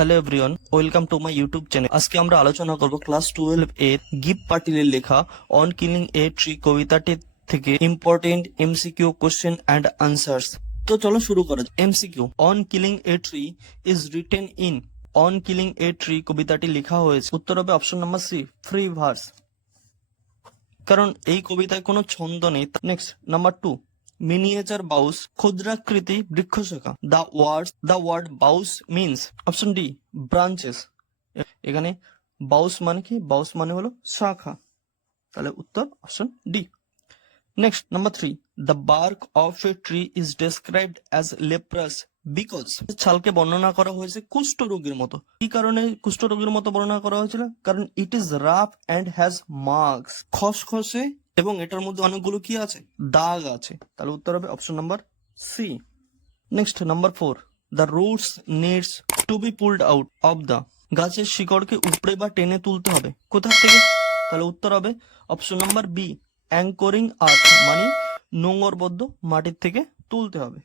Hello everyone, welcome to my YouTube channel. আজকে আমরা আলোচনা করব ক্লাস 12 এর গিব পাটিলের লেখা অন কিলিং এ ট্রি কবিতাটি থেকে important MCQ question and answers. তো চলো শুরু করা যাক। MCQ, on killing a tree is written in. On killing a tree কবিতাটি লেখা হয়েছে, উত্তর হবে option number C, free verse, কারণ এই কবিতায় কোনো ছন্দ নেই। নেক্সট, নাম্বার 2, মিনিয়েচার বাউস, ক্ষুদ্রাকৃতি বৃক্ষশাখা। The word boughs means, option D, branches. এখানে বাউস মানে কি? বাউস মানে হলো শাখা, তাহলে উত্তর option D. Next, number 3, the bark of a tree is described as leprous because. ছালকে বর্ণনা করা হয়েছে কুষ্ঠরোগীর মতো। কি কারণে কুষ্ঠরোগীর মতো বর্ণনা করা হয়েছিল? কারণ it is rough and has marks, খসখসে এবং এটার মধ্যে অনেকগুলো কি আছে? দাগ আছে। তাহলে উত্তর হবে option number C. Next, number 4, the roots needs to be pulled out of the. গাছের শিকড়কে উপড়ে বা টেনে তুলতে হবে কোথা থেকে? তাহলে উত্তর হবে option number B, anchoring earth, মানে নোঙরবদ্ধ মাটির থেকে তুলতে হবে।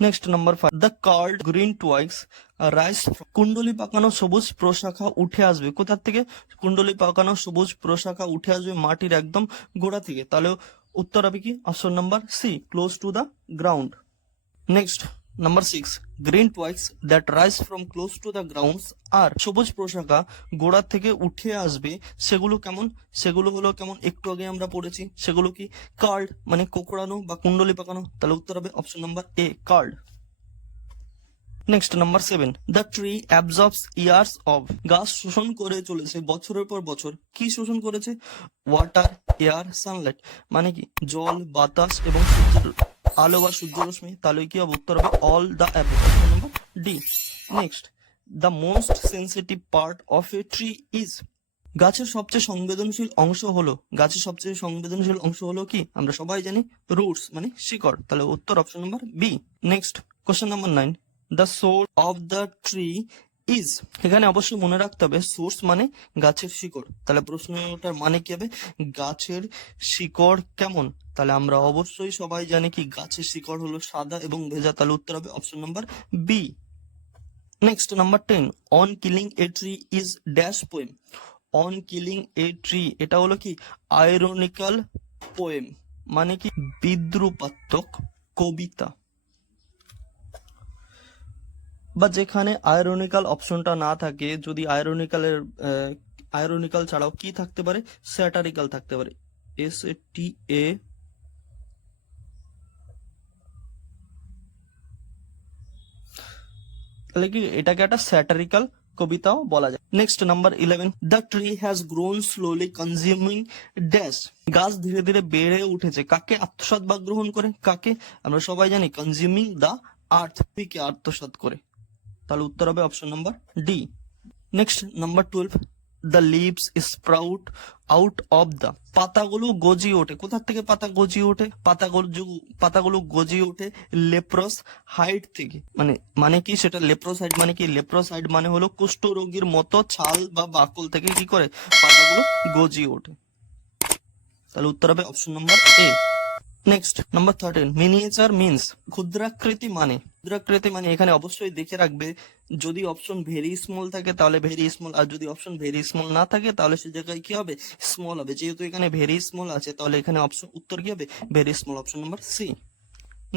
Next, number 5, the curled green twigs rise. কুণ্ডলি পাকানো সবুজ প্রশাখা উঠে আসবে কোথা থেকে? কুণ্ডলি পাকানো সবুজ প্রশাখা উঠে আসবে মাটির একদম গোড়া থেকে। তাহলে উত্তর হবে কি? Option number C, close to the ground. Next, number 6, green twigs that rise from close to the grounds are. সবুজ প্রশাখা গোড়া থেকে উঠে আসবে, সেগুলো কেমন? সেগুলো হলো কেমন? একটু আগে আমরা পড়েছি, সেগুলো কি? কার্ড, মানে কোকড়ানো বা কুণ্ডলি পাকানো। তাহলে উত্তর হবে option number A, card. Next, number 7, the tree অ্যাবজর্বস years of. গাছ শোষণ করে চলেছে বছরের পর বছর। কি শোষণ করেছে? ওয়াটার, এয়ার, সানলাইট, মানে কি জল, বাতাস এবং সূর্যের আলো বা সূর্যরশ্মি। তাহলে কি হবে? উত্তর হবে all the above, option number D. Next, the most sensitive part of a tree is. গাছের সবচেয়ে সংবেদনশীল অংশ হলো, গাছের সবচেয়ে সংবেদনশীল অংশ হলো কি? আমরা সবাই জানি রুটস, মানে শিকড়। তাহলে উত্তর option number B. Next, question number 9, the source of the tree is. এখানে অবশ্যই মনে রাখতে হবে সোর্স মানে গাছের শিকড়। তাহলে প্রশ্নটার মানে কি হবে? গাছের শিকড় কেমন? তাহলে আমরা অবশ্যই সবাই জানি কি গাছের শিকড় হলো সাদা এবং ভেজা। তাহলে উত্তর হবে option number B. Next, number 10, on killing a tree is dash poem. On killing a tree, এটা হলো কি? আইরনিক্যাল পোয়েম, মানে কি বিদ্রুপাত্মক কবিতা। বা যেখানে আয়রনিক্যাল অপশনটা না থাকে, যদি আয়রনিক্যাল ছাড়াও কি থাকতে পারে? স্যাটারিক্যাল থাকতে পারে, SATA। তাহলে কি এটাকে একটা স্যাটারিক্যাল কবিতাও বলা যায়। Next, number 11, the tree has grown slowly consuming dash. গাছ ধীরে ধীরে বেড়ে উঠেছে কাকে আত্মসাৎ বা গ্রহণ করে? কাকে? আমরা সবাই জানি কনজিউমিং দ্য আর্থ, কে আত্মসাৎ করে। তাহলে উত্তর হবে option number D. Next, number 12, the leaves sprout out of the. পাতাগুলো গজিয়ে ওঠে কোথা থেকে? গজিয়ে ওঠে পাতাগুলো গজিয়ে ওঠে লেপ্রস হাইড থেকে। মানে কি সেটা? লেপ্রোসাইড মানে কি? লেপ্রোসাইড মানে হলো কুষ্ঠরোগীর মতো ছাল বা বাকল থেকে কি করে পাতাগুলো গজিয়ে ওঠে। তাহলে উত্তর হবে option number A. Next, number 13, miniature means. ক্ষুদ্রাকৃতি মানে এখানে অবশ্যই দেখে রাখবে, যদি অপশন ভেরি স্মল থাকে তাহলে ভেরি স্মল, আর যদি অপশন ভেরি স্মল না থাকে তাহলে সে জায়গায় কি হবে? স্মল হবে। যেহেতু এখানে ভেরি স্মল আছে তাহলে এখানে অপশন উত্তর কি হবে? Very small, option number C.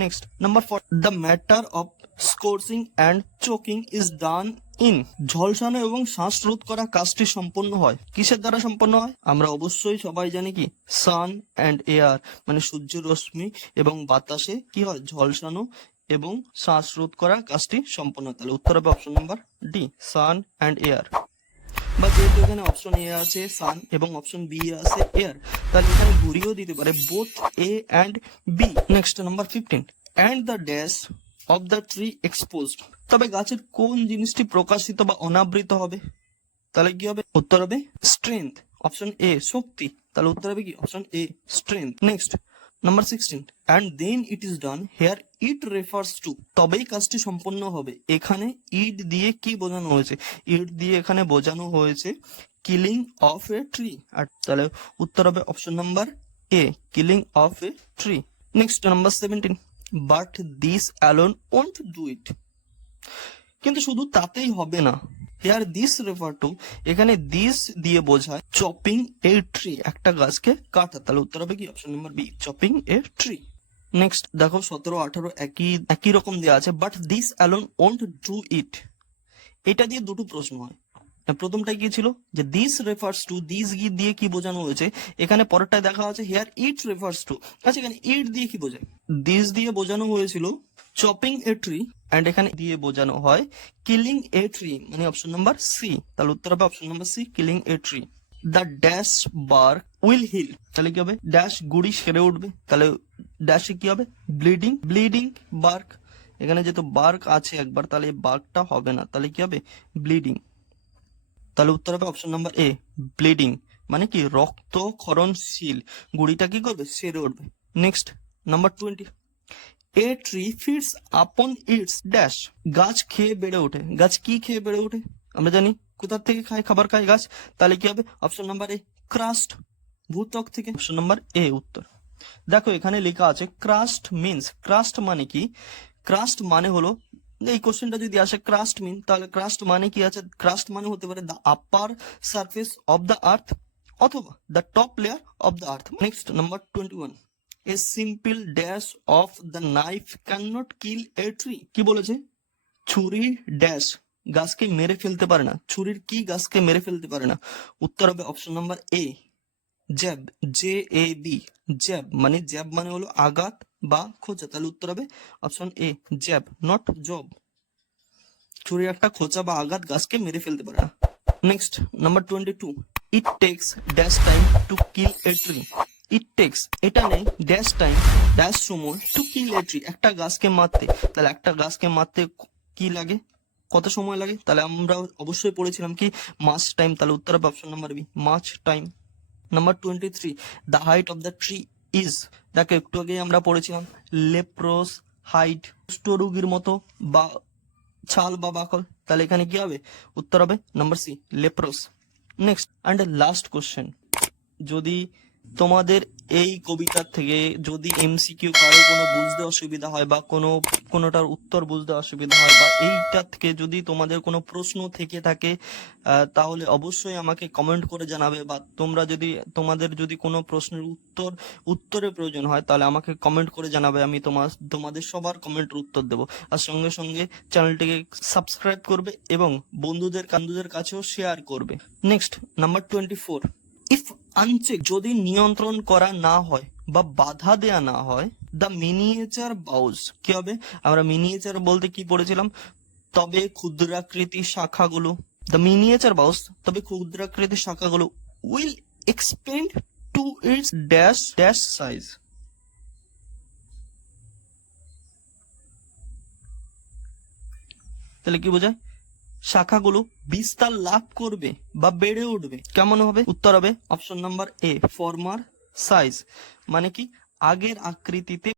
Next, number 4, the matter of scorching and choking is done in. ঝলসানো এবং শ্বাসরোধ করা কাজটি সম্পন্ন হয় কিসের দ্বারা সম্পন্ন হয়? আমরা অবশ্যই সবাই জানি কি সান অ্যান্ড এয়ার, মানে সূর্যের রশ্মি এবং বাতাসে কি হয়? ঝলসানো এবং শ্বাসরোধ করা কাজটি সম্পন্ন হয়। তাহলে উত্তর হবে option number D, sun and air. বা যেহেতু এখানে অপশন এ আছে সান এবং অপশন বি আছে এয়ার, তাহলে এখানে ঘুরিয়েও দিতে পারে both A and B. Next, number 15, and the dash of the tree exposed. তবে গাছের কোন জিনিসটি প্রকাশিত বা অনাবৃত হবে? তাহলে কি হবে? উত্তর হবে স্ট্রেংথ, অপশন এ, শক্তি। তাহলে উত্তর হবে কি? Option A, strength. Next, number 16, and then it is done here it refers to. তবেই কাজটি সম্পন্ন হবে। এখানে ইট দিয়ে কি বোঝানো হয়েছে? ইট দিয়ে এখানে বোঝানো হয়েছে কিলিং অফ এ ট্রি। আর তাহলে উত্তর হবে option number A, killing of a tree. Next, number 17, but this alone won't do ইট। কিন্তু শুধু তাতেই হবে না, হেয়ার দিস রেফার টু, এখানে দিস দিয়ে বোঝায় চপিং এ ট্রি, একটা গাছকে কাটা। তাহলে উত্তর হবে কি option number B, chopping a tree. Next দেখো 17-18 একই একই রকম দেওয়া আছে, but this alone won't do it. এটা দিয়ে দুটো প্রশ্ন হয়। প্রথমটাই কি ছিল যে দিস রেফার্স টু, দিস দিয়ে কি বোঝানো হয়েছে, এখানে পরেরটায় দেখা আছে হেয়ার ইট রেফার্স টু। আচ্ছা এখানে ইট দিয়ে কি বোঝায়, দিস দিয়ে বোঝানো হয়েছিল চপিং এ ট্রি, এন্ড এখানে দিয়ে বোঝানো হয় কিলিং এ ট্রি, মানে অপশন নাম্বার সি। তাহলে উত্তর হবে option number C, killing a tree. The dash bark will heal, তাহলে কি হবে ড্যাশ গুড়ি সেরে উঠবে, তাহলে ড্যাশে কি হবে ব্লিডিং, ব্লিডিং বার্ক। এখানে যেহেতু বার্ক আছে একবার, তাহলে এই বার্কটা হবে না, তাহলে কি হবে ব্লিডিং। তাহলে উত্তর হবে অপশন নাম্বার এ, ব্লিডিং, মানে কি রক্তক্ষরণশীল, গুড়িটা কি করবে সেরে উঠবে। Next number 20, a tree feeds আপন ইটস ড্যাশ, গাছ খেয়ে বেড়ে ওঠে। গাছ কি খেয়ে বেড়ে ওঠে আমরা জানি, কোথা থেকে খায়, খাবার খায় গাছ, তাহলে কি হবে অপশন নাম্বার এ, ক্রাস্ট, ভূত্বক থেকে। অপশন নাম্বার এ উত্তর। দেখো এখানে লেখা আছে ক্রাস্ট মিন্স, ক্রাস্ট মানে কি, ক্রাস্ট মানে হলো, এই কোশ্চেনটা যদি আসে ক্রাস্ট মিন, তাহলে ক্রাস্ট মানে কি আছে, ক্রাস্ট মানে হতে পারে the upper surface of the earth অথবা the top layer of the earth. Next number 21, a simple dash of the knife can not kill a tree. কি বলেছে, ছুরির ড্যাশ গাছকে মেরে ফেলতে পারে না, ছুরির কি গাছকে মেরে ফেলতে পারে না। উত্তর হবে option number A, jab, J A B, jab মানে, জ্যাব মানে হলো আঘাত বা খোঁচা, তাহলে উত্তর হবে option A, jab not job. ছুরির একটা খোঁচা বা আঘাত গাছকে মেরে ফেলতে পারে না। Next number 22, it takes dash time to kill a tree. It takes এটা নেই, ড্যাশ টাইম ড্যাশ সময়, টু কিল এ ট্রি একটা গাছকে মারতে। তাহলে একটা গাছকে মারতে কি লাগে, কত সময় লাগে, তাহলে আমরা অবশ্যই পড়েছিলাম কি মাস টাইম, তাহলে উত্তর হবে option number B, much time. Number 23, the height of the tree is, দেখো একটু আগে আমরা পড়েছিলাম লেপ্রোস হাইট, কুষ্ঠরোগীর মতো বা ছাল বা বাকল, তাহলে এখানে কি হবে উত্তর হবে number C, leprous. Next and last question, যদি তোমাদের এই কবিতার থেকে যদি এমসিকিউ কারো কোনো বুঝতে অসুবিধা হয় বা কোনোটার উত্তর বুঝতে অসুবিধা হয় বা এইটার থেকে যদি তোমাদের কোনো প্রশ্ন থেকে থাকে, তাহলে অবশ্যই আমাকে কমেন্ট করে জানাবে, বা তোমাদের যদি কোনো প্রশ্নের উত্তরের প্রয়োজন হয় তাহলে আমাকে কমেন্ট করে জানাবে, আমি তোমাদের সবার কমেন্টের উত্তর দেবো। আর সঙ্গে সঙ্গে চ্যানেলটিকে সাবস্ক্রাইব করবে এবং বন্ধুদের কাছেও শেয়ার করবে। নেক্সট নাম্বার 24, ইফ আনচেক যদি নিয়ন্ত্রণ করা না হয় বা বাধা দেয়া না হয়, দ্য মিনিয়েচার বাউস কি হবে, আমরা মিনিয়েচার বলতে কি পড়েছিলাম, তবে ক্ষুদ্রাকৃতি শাখাগুলো, দ্য মিনিয়েচার বাউস তবে ক্ষুদ্রাকৃতি শাখাগুলো will expand to its dash dash size. তাহলে কি বোঝায়, শাখাগুলো বিস্তার লাভ করবে বা বেড়ে উঠবে, কেমন হবে, উত্তর হবে অপশন নাম্বার এ, ফর্মার সাইজ, মানে কি আগের আকৃতিতে